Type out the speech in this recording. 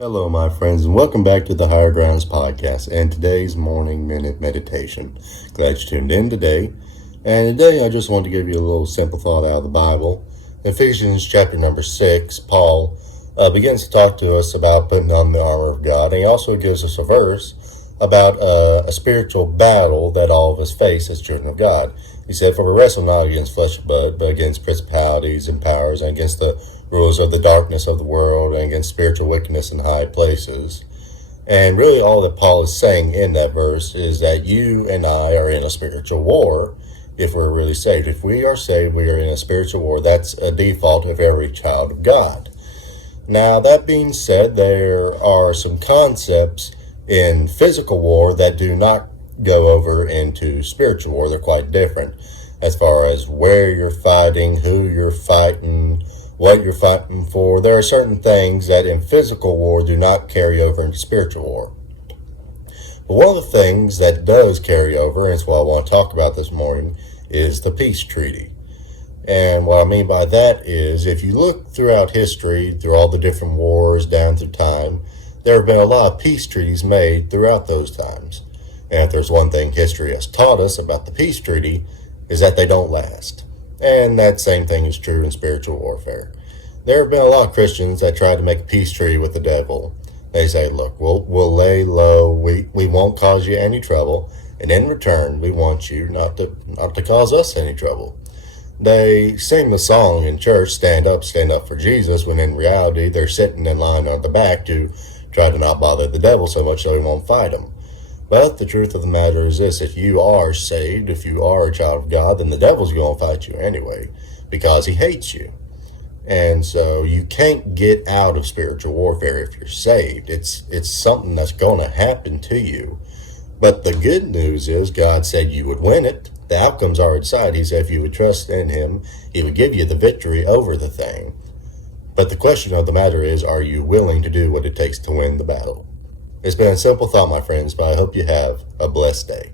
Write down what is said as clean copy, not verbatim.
Hello, my friends, and welcome back to the Higher Grounds podcast and today's morning minute meditation. Glad you tuned in today. And today I just want to give you a little simple thought out of the Bible. Ephesians chapter number 6, Paul begins to talk to us about putting on the armor of God. And he also gives us a verse about a spiritual battle that all of us face as children of God. He said, "For we wrestle not against flesh and blood, but against principalities and powers, and against the rulers of the darkness of the world, and against spiritual wickedness in high places." And really all that Paul is saying in that verse is that you and I are in a spiritual war if we're really saved. If we are saved, we are in a spiritual war. That's a default of every child of God. Now, that being said, there are some concepts in physical war that do not go over into spiritual war. They're quite different as far as where you're fighting, who you're fighting, what you're fighting for. There are certain things that in physical war do not carry over into spiritual war. But one of the things that does carry over, and it's what I want to talk about this morning, is the peace treaty. And what I mean by that is, if you look throughout history, through all the different wars down through time, there have been a lot of peace treaties made throughout those times. And if there's one thing history has taught us about the peace treaty, is that they don't last. And that same thing is true in spiritual warfare. There have been a lot of Christians that try to make a peace treaty with the devil. They say, look, we'll lay low, we won't cause you any trouble, and in return, we want you not to cause us any trouble. They sing the song in church, stand up for Jesus, when in reality, they're sitting in line on the back to try to not bother the devil so much so he won't fight him. But the truth of the matter is this: if you are saved, if you are a child of God, then the devil's going to fight you anyway because he hates you. And so you can't get out of spiritual warfare if you're saved. It's something that's going to happen to you. But the good news is God said you would win it. The outcome's already decided. He said if you would trust in him, he would give you the victory over the thing. But the question of the matter is, are you willing to do what it takes to win the battle? It's been a simple thought, my friends, but I hope you have a blessed day.